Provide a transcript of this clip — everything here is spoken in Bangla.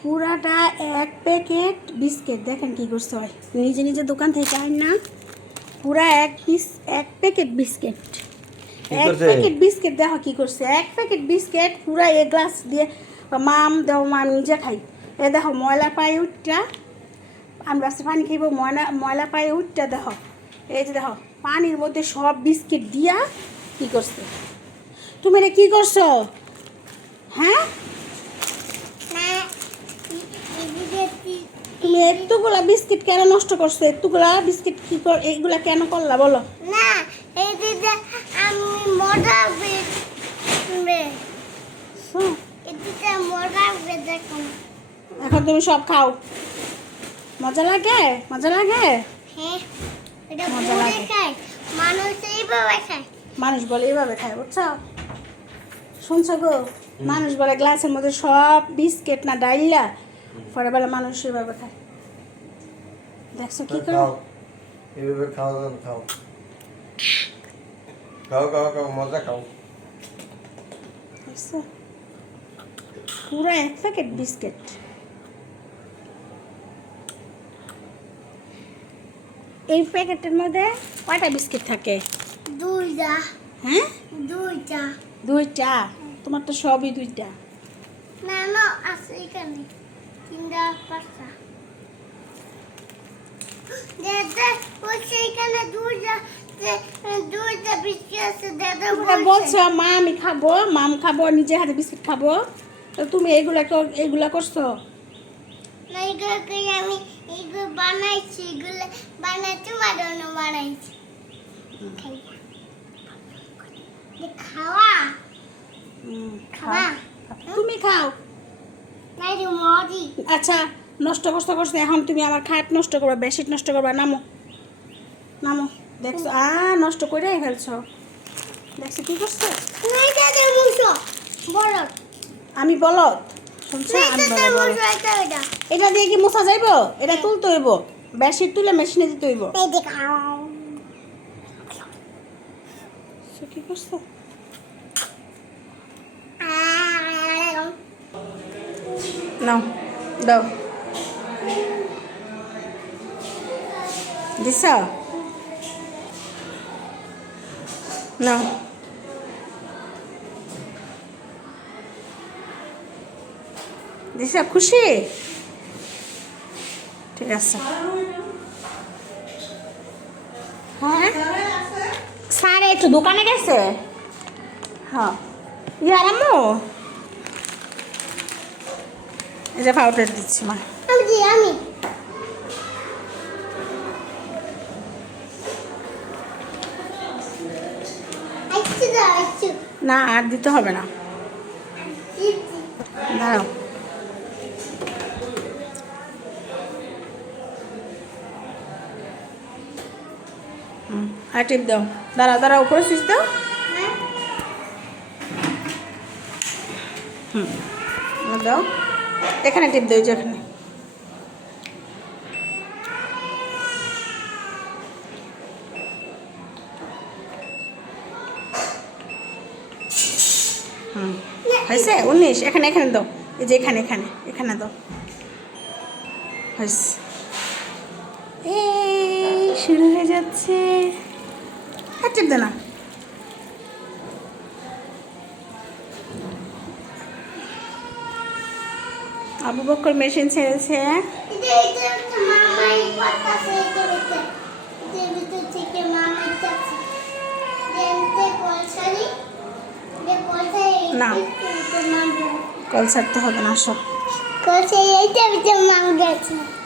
পুরাটা এক প্যাকেট বিস্কিট দেখেন কি করছে হয় নিজে নিজে দোকান থেকে আইন না পুরা এক প্যাকেট বিস্কিট এক প্যাকেট বিস্কিট দেখো কি করছে এক প্যাকেট বিস্কিট পুরা এ গ্লাস দিয়ে মাম দেও মাম নিজে খাই এ দেখো ময়লা পায়ে উঠটা আমি রাস্তা পানি খাইব ময়লা পায়ে উঠটা দেখো এই যে দেখো পানির মধ্যে সব বিস্কিট দিয়া কি করছে তুমি এটা কি করছো হ্যাঁ তুমি এতগুলা বিস্কিট কেন নষ্ট করছো এতগুলা বিস্কিট কি এইগুলা কেন করলা বলো না এই দিদা আমি মজা দেখো এখন তুমি সব খাও মজা লাগে হ্যাঁ এটা মজা লাগে মানুষ এইভাবে খায় মানুষ বলে এইভাবে খায় বুঝছো শুনছো গো মানুষ বলে গ্লাসের মধ্যে সব বিস্কিট না ডাইলা পরে বেলা মানুষ এইভাবে খায় দেখছো কি করে এইভাবে খাও খাও মজা খাও পুরো এক প্যাকেট বিস্কিট এই প্যাকেটের মধ্যে কয়টা বিস্কিট থাকে দুইটা হ্যাঁ দুইটা তোমার তো সবই দুইটা না না আছে এখানে তিনটা পাঁচটা দাদা বলছে এখানে দুইটা বিস্কিট আছে দাদা বলছো আমি খাবো মাম খাবো নিজে হাতে বিস্কিট খাবো তো তুমি এইগুলা করছো না এগুলো আমি এগুলো বানাইছি এগুলো বানাইতে বানাইছি খাওয়া তুমি খাও আচ্ছা নষ্ট করতে এখন তুমি আমার খাট নষ্ট করবা বেশি নষ্ট করবা নামো দেখছো নষ্ট করে ফেলছো দেখছো কি করছো আমি বলত শুনছো এটা দিয়ে কি মোছা যাইব এটা তুলতে হইব বেশি তুলে মেশিনে দিতে হইব কি করছো নাও দাও দিছা নাও দিশা খুশি ঠিক আছে হ্যাঁ স্যার একটু দোকানে গেছে হ্যাঁ ইয়ার আম্মু এই যে পাউডার দিচ্ছি মা আমি না আর দিতে হবে না দাঁড়াও আর টিপ দাও দাঁড়াও উপরে সুইচ দাও দাও এখানে টিপ দাও যেখানে হয়েছে 19 এখানে দাও এই যে এখানে দাও হয়েছে এই শুরু হয়ে যাচ্ছে আর টিপ দে না আবু বকর মেশিন ছেড়েছে না কল ছাড়তে হবে না সব কল ছাড়তে